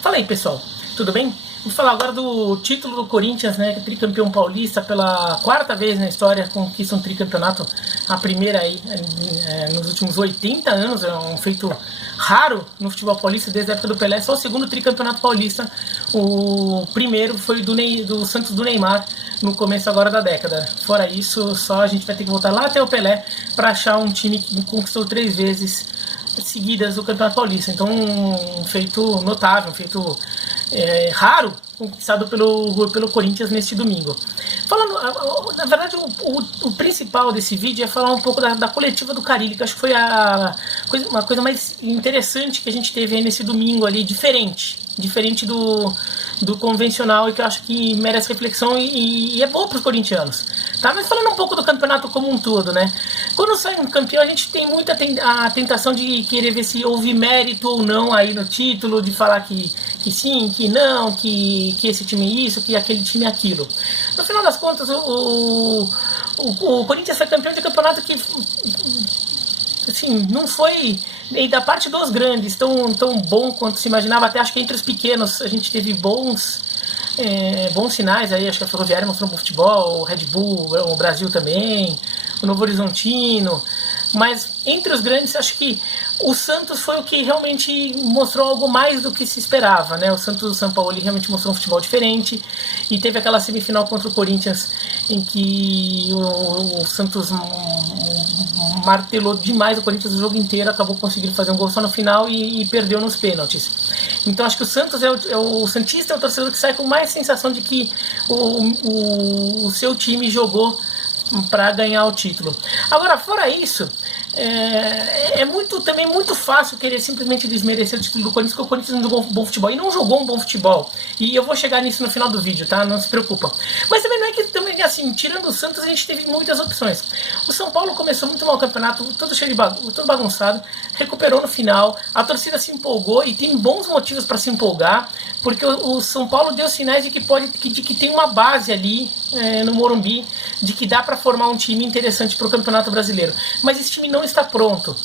Fala aí, pessoal, tudo bem? Vou falar agora do título do Corinthians, né, tricampeão paulista pela quarta vez na história, conquista um tricampeonato, a primeira aí nos últimos 80 anos, é um feito raro no futebol paulista desde a época do Pelé, só o segundo tricampeonato paulista, o primeiro foi do Santos do Neymar, no começo agora da década. Fora isso, só a gente vai ter que voltar lá até o Pelé para achar um time que conquistou 3 vezes seguidas do Campeonato Paulista. Então, um feito notável, um feito raro, conquistado pelo Corinthians neste domingo. Falando, na verdade, o principal desse vídeo é falar um pouco da coletiva do Carille, que acho que foi uma coisa mais interessante que a gente teve aí nesse domingo ali, diferente do convencional, e que eu acho que merece reflexão e é boa para os corintianos. Tá? Mas falando um pouco do campeonato como um todo, né? Quando sai um campeão, a gente tem muita a tentação de querer ver se houve mérito ou não aí no título, de falar que sim, que não, que esse time é isso, que aquele time é aquilo. No final das contas, o Corinthians foi campeão de campeonato que assim, não foi, da parte dos grandes, tão bom quanto se imaginava. Até acho que entre os pequenos a gente teve bons sinais aí. Acho que a Ferroviária mostrou um bom futebol, o Red Bull, o Brasil também, o Novo Horizontino. Mas entre os grandes, acho que o Santos foi o que realmente mostrou algo mais do que se esperava, né? O Santos do São Paulo realmente mostrou um futebol diferente, e teve aquela semifinal contra o Corinthians em que o Santos martelou demais o Corinthians o jogo inteiro, acabou conseguindo fazer um gol só no final e perdeu nos pênaltis. Então acho que o Santos o Santista é o torcedor que sai com mais sensação de que o seu time jogou para ganhar o título. Agora, fora isso, também muito fácil querer simplesmente desmerecer o título do Corinthians, porque o Corinthians não jogou um bom futebol, e não jogou um bom futebol, e eu vou chegar nisso no final do vídeo, tá? Não se preocupa. Mas também não é que, também, assim, tirando o Santos, a gente teve muitas opções. O São Paulo começou muito mal o campeonato, todo cheio de todo bagunçado, recuperou no final, a torcida se empolgou, e tem bons motivos para se empolgar, porque o São Paulo deu sinais de que tem uma base ali no Morumbi, de que dá para formar um time interessante para o Campeonato Brasileiro. Mas esse time não está pronto.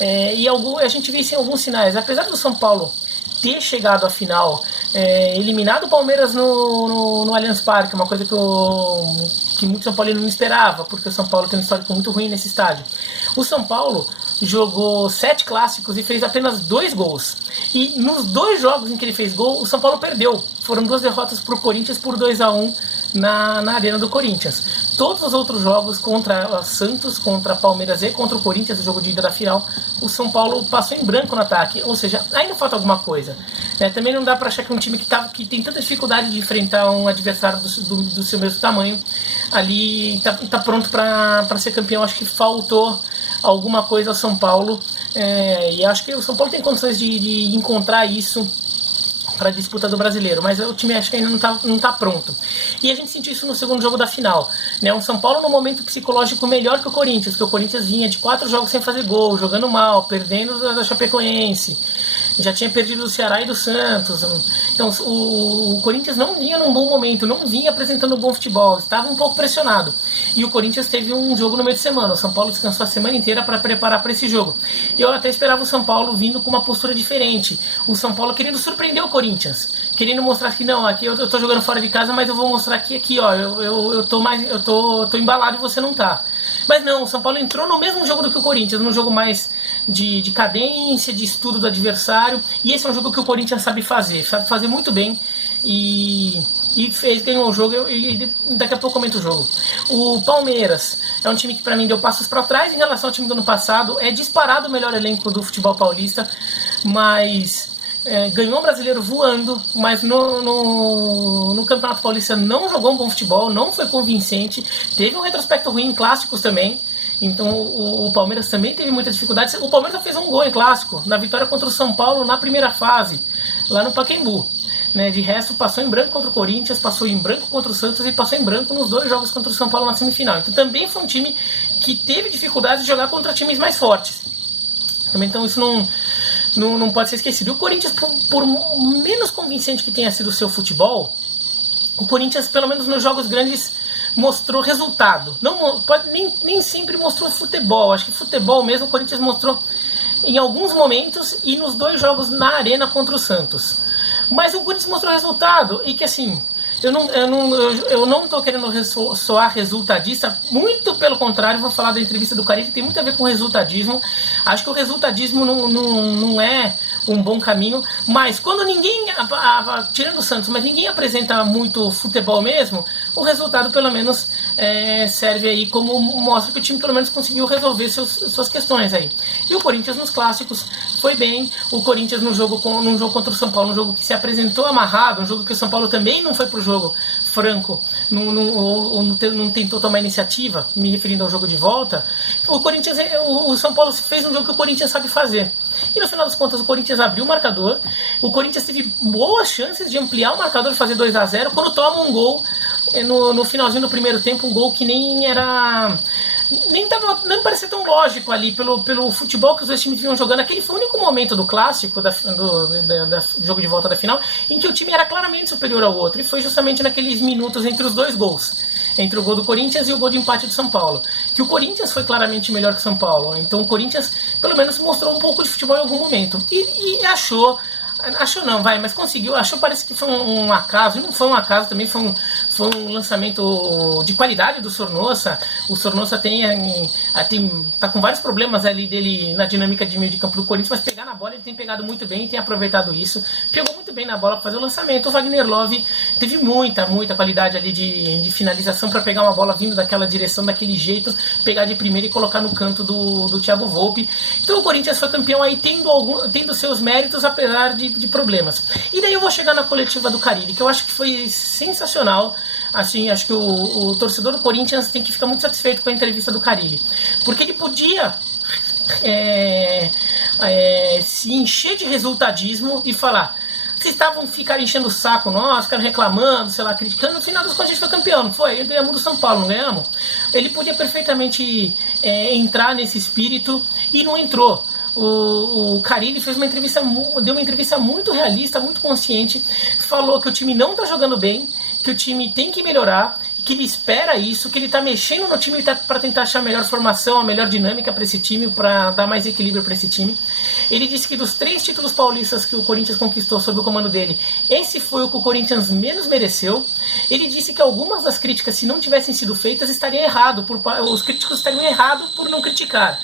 E a gente viu isso em alguns sinais. Apesar do São Paulo ter chegado à final, eliminado o Palmeiras no Allianz Parque, uma coisa que muito São Paulino não esperava, porque o São Paulo tem um histórico muito ruim nesse estádio. O São Paulo jogou 7 clássicos e fez apenas 2 gols. E nos 2 jogos em que ele fez gol, o São Paulo perdeu. Foram 2 derrotas para o Corinthians por 2-1 na Arena do Corinthians. Todos os outros jogos, contra Santos, contra Palmeiras e contra o Corinthians, o jogo de ida da final, o São Paulo passou em branco no ataque. Ou seja, ainda falta alguma coisa. Também não dá para achar que um time que tem tanta dificuldade de enfrentar um adversário do seu mesmo tamanho, ali está pronto para ser campeão. Acho que faltou alguma coisa ao São Paulo, e acho que o São Paulo tem condições de encontrar isso para a disputa do Brasileiro, mas o time acho que ainda não tá pronto. E a gente sentiu isso no segundo jogo da final, né? O São Paulo no momento psicológico melhor que o Corinthians, porque o Corinthians vinha de 4 jogos sem fazer gol, jogando mal, perdendo da Chapecoense, já tinha perdido do Ceará e do Santos. Então o Corinthians não vinha num bom momento, não vinha apresentando um bom futebol, estava um pouco pressionado. E o Corinthians teve um jogo no meio de semana. O São Paulo descansou a semana inteira para preparar para esse jogo. Eu até esperava o São Paulo vindo com uma postura diferente. O São Paulo querendo surpreender o Corinthians, querendo mostrar que não, aqui eu tô jogando fora de casa, mas eu vou mostrar que aqui, ó, eu tô embalado e você não tá. Mas não, o São Paulo entrou no mesmo jogo do que o Corinthians, num jogo mais de cadência, de estudo do adversário, e esse é um jogo que o Corinthians sabe fazer muito bem, e ganhou o jogo, e daqui a pouco comento o jogo. O Palmeiras é um time que para mim deu passos para trás em relação ao time do ano passado, é disparado o melhor elenco do futebol paulista, mas ganhou o Brasileiro voando, mas no Campeonato Paulista não jogou um bom futebol, não foi convincente, teve um retrospecto ruim em clássicos também. Então o Palmeiras também teve muitas dificuldades. O Palmeiras fez um gol em clássico, na vitória contra o São Paulo na primeira fase, lá no Pacaembu. De resto, passou em branco contra o Corinthians, passou em branco contra o Santos e passou em branco nos 2 jogos contra o São Paulo na semifinal. Então também foi um time que teve dificuldade de jogar contra times mais fortes. Também, então isso não pode ser esquecido. E o Corinthians, por menos convincente que tenha sido o seu futebol, o Corinthians, pelo menos nos jogos grandes, mostrou resultado. Nem sempre mostrou futebol. Acho que futebol mesmo o Corinthians mostrou em alguns momentos, e nos 2 jogos na Arena contra o Santos. Mas o Corinthians mostrou resultado e que assim, eu não tô querendo soar resultadista, muito pelo contrário, vou falar da entrevista do Carille, que tem muito a ver com resultadismo. Acho que o resultadismo não é um bom caminho, mas quando ninguém, tirando o Santos, mas ninguém apresenta muito futebol mesmo, o resultado pelo menos serve aí como mostra que o time pelo menos conseguiu resolver suas questões aí. E o Corinthians nos clássicos foi bem, o Corinthians num jogo contra o São Paulo, um jogo que se apresentou amarrado, um jogo que o São Paulo também não foi pro jogo franco, não tentou tomar iniciativa, me referindo ao jogo de volta. O São Paulo fez um jogo que o Corinthians sabe fazer. E no final das contas o Corinthians abriu o marcador, o Corinthians teve boas chances de ampliar o marcador e fazer 2-0, quando toma um gol no finalzinho do primeiro tempo, um gol que nem parecia tão lógico ali pelo futebol que os dois times vinham jogando. Aquele foi o único momento do clássico, do jogo de volta da final, em que o time era claramente superior ao outro, e foi justamente naqueles minutos entre os dois gols, entre o gol do Corinthians e o gol de empate do São Paulo, que o Corinthians foi claramente melhor que o São Paulo. Então o Corinthians pelo menos mostrou um pouco de futebol em algum momento e achou não, mas conseguiu, parece que foi um acaso, e não foi um acaso também, foi um lançamento de qualidade do Sornosa. O Sornosa tá com vários problemas ali dele na dinâmica de meio de campo do Corinthians, mas pegar na bola ele tem pegado muito bem e tem aproveitado isso, pegou muito bem na bola para fazer o lançamento. O Wagner Love teve muita qualidade ali de finalização para pegar uma bola vindo daquela direção, daquele jeito, pegar de primeira e colocar no canto do Thiago Volpi. Então o Corinthians foi campeão aí tendo seus méritos, apesar de problemas. E daí eu vou chegar na coletiva do Carille, que eu acho que foi sensacional. Assim, acho que o torcedor do Corinthians tem que ficar muito satisfeito com a entrevista do Carille, porque ele podia se encher de resultadismo e falar: vocês ficaram enchendo o saco, nós, ficaram reclamando, sei lá, criticando, no final das contas a gente foi campeão, não foi? Ganhamos do São Paulo, não ganhamos? Ele podia perfeitamente entrar nesse espírito e não entrou. O Carille deu uma entrevista muito realista, muito consciente, falou que o time não está jogando bem, que o time tem que melhorar, que ele espera isso, que ele está mexendo no time para tentar achar a melhor formação, a melhor dinâmica para esse time, para dar mais equilíbrio para esse time. Ele disse que dos 3 títulos paulistas que o Corinthians conquistou sob o comando dele, esse foi o que o Corinthians menos mereceu. Ele disse que algumas das críticas, se não tivessem sido feitas, estariam errado, os críticos estariam errados por não criticar.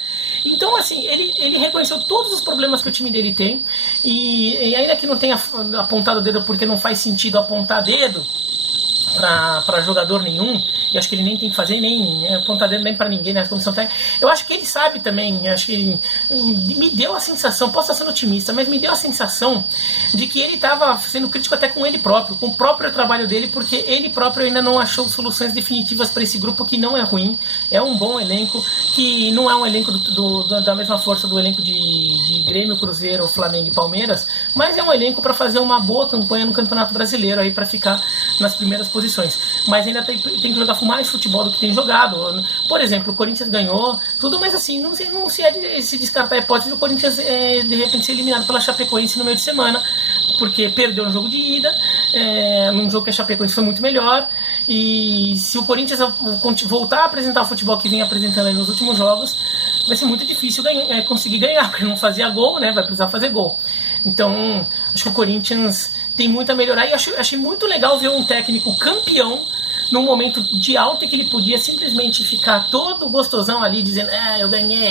Então, assim, ele reconheceu todos os problemas que o time dele tem, e ainda que não tenha apontado o dedo, porque não faz sentido apontar dedo para jogador nenhum, e acho que ele nem tem que fazer, nem apontar dedo nem para ninguém na comissão técnica. Eu acho que ele sabe também, acho que me deu a sensação, posso estar sendo otimista, mas me deu a sensação de que ele estava sendo crítico até com ele próprio, com o próprio trabalho dele, porque ele próprio ainda não achou soluções definitivas para esse grupo, que não é ruim, é um bom elenco, que não é um elenco da mesma força do elenco de Grêmio, Cruzeiro, Flamengo e Palmeiras, mas é um elenco para fazer uma boa campanha no Campeonato Brasileiro, aí para ficar nas primeiras posições. Mas ainda tem que jogar mais futebol do que tem jogado. Por exemplo, o Corinthians ganhou tudo, mas assim, não se descartar a hipótese do Corinthians de repente ser eliminado pela Chapecoense no meio de semana, porque perdeu no jogo de ida, num jogo que a Chapecoense foi muito melhor. E se o Corinthians voltar a apresentar o futebol que vem apresentando aí nos últimos jogos, vai ser muito difícil conseguir ganhar, porque não fazia gol, né? Vai precisar fazer gol. Então, acho que o Corinthians tem muito a melhorar, e achei muito legal ver um técnico campeão num momento de alta, e que ele podia simplesmente ficar todo gostosão ali, dizendo: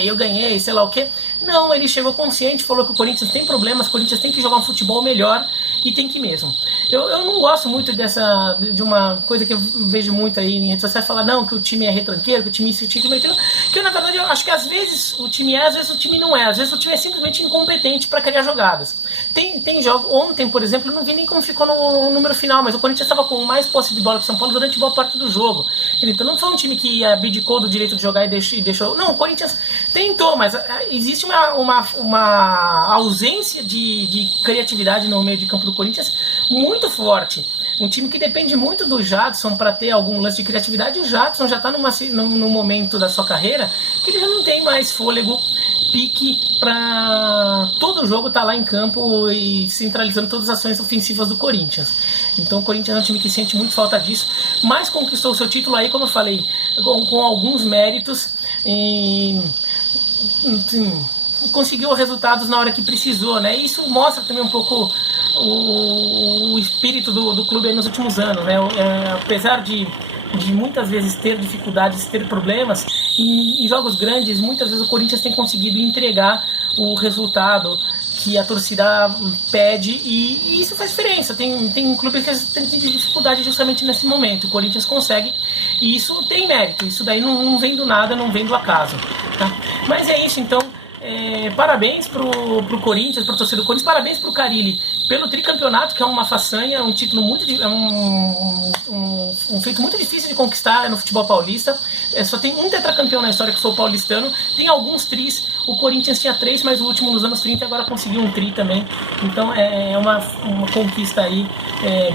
eu ganhei, sei lá o quê. Não, ele chegou consciente, falou que o Corinthians tem problemas, o Corinthians tem que jogar um futebol melhor, e tem que mesmo. Eu não gosto muito de uma coisa que eu vejo muito aí em redes sociais, falar não, que o time é retranqueiro, que o time isso, time aquilo, que na verdade eu acho que às vezes o time às vezes o time não é, às vezes o time é simplesmente incompetente para criar jogadas. Tem jogos, ontem, por exemplo, eu não vi nem como ficou no número final, mas o Corinthians estava com mais posse de bola que o São Paulo durante boa parte do jogo. Então não foi um time que abdicou do direito de jogar e deixou. Não, o Corinthians tentou, mas existe uma ausência de criatividade no meio de campo do Corinthians muito forte. Um time que depende muito do Jadson para ter algum lance de criatividade. O Jadson já está num momento da sua carreira que ele já não tem mais fôlego, pique para todo jogo estar lá em campo e centralizando todas as ações ofensivas do Corinthians. Então o Corinthians é um time que sente muito falta disso, mas conquistou o seu título aí, como eu falei, com alguns méritos, e conseguiu resultados na hora que precisou, né? Isso mostra também um pouco espírito do clube aí nos últimos anos, né? Apesar de muitas vezes ter dificuldades, ter problemas, em jogos grandes, muitas vezes o Corinthians tem conseguido entregar o resultado que a torcida pede, e isso faz diferença. Tem clubes que têm dificuldade justamente nesse momento. O Corinthians consegue, e isso tem mérito. Isso daí não vem do nada, não vem do acaso, tá? Mas é isso, então. Parabéns pro Corinthians, pro torcedor do Corinthians, parabéns pro Carille pelo tricampeonato, que é uma façanha, um título muito, um feito muito difícil de conquistar no futebol paulista. Só tem um tetracampeão na história, que foi o paulistano. Tem alguns tris, o Corinthians tinha 3, mas o último nos anos 30 agora conseguiu um tri também. Então é uma conquista aí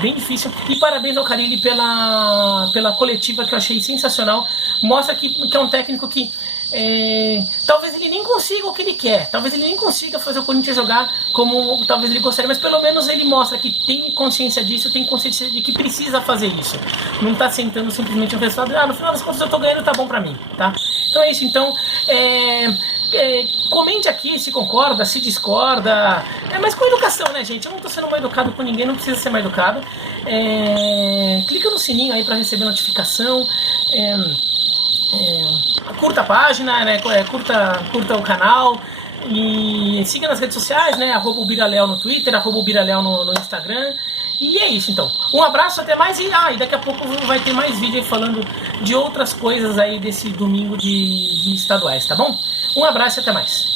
bem difícil. E parabéns ao Carille pela coletiva, que eu achei sensacional. Mostra que é um técnico que talvez ele nem consiga o que ele quer, talvez ele nem consiga fazer o Corinthians jogar como talvez ele gostaria, mas pelo menos ele mostra que tem consciência disso, tem consciência de que precisa fazer isso. Não está sentando simplesmente um resultado, no final das contas eu estou ganhando, tá bom pra mim, tá? Então é isso. Então comente aqui se concorda, se discorda, mas com educação, né, gente? Eu não estou sendo mal educado com ninguém, não precisa ser mal educado. Clica no sininho aí para receber notificação. Curta a página, né? curta o canal e siga nas redes sociais, né? @Biraléu no Twitter, @Biraléu no Instagram. E é isso, então. Um abraço, até mais, e daqui a pouco vai ter mais vídeo aí falando de outras coisas aí desse domingo de estaduais, tá bom? Um abraço e até mais.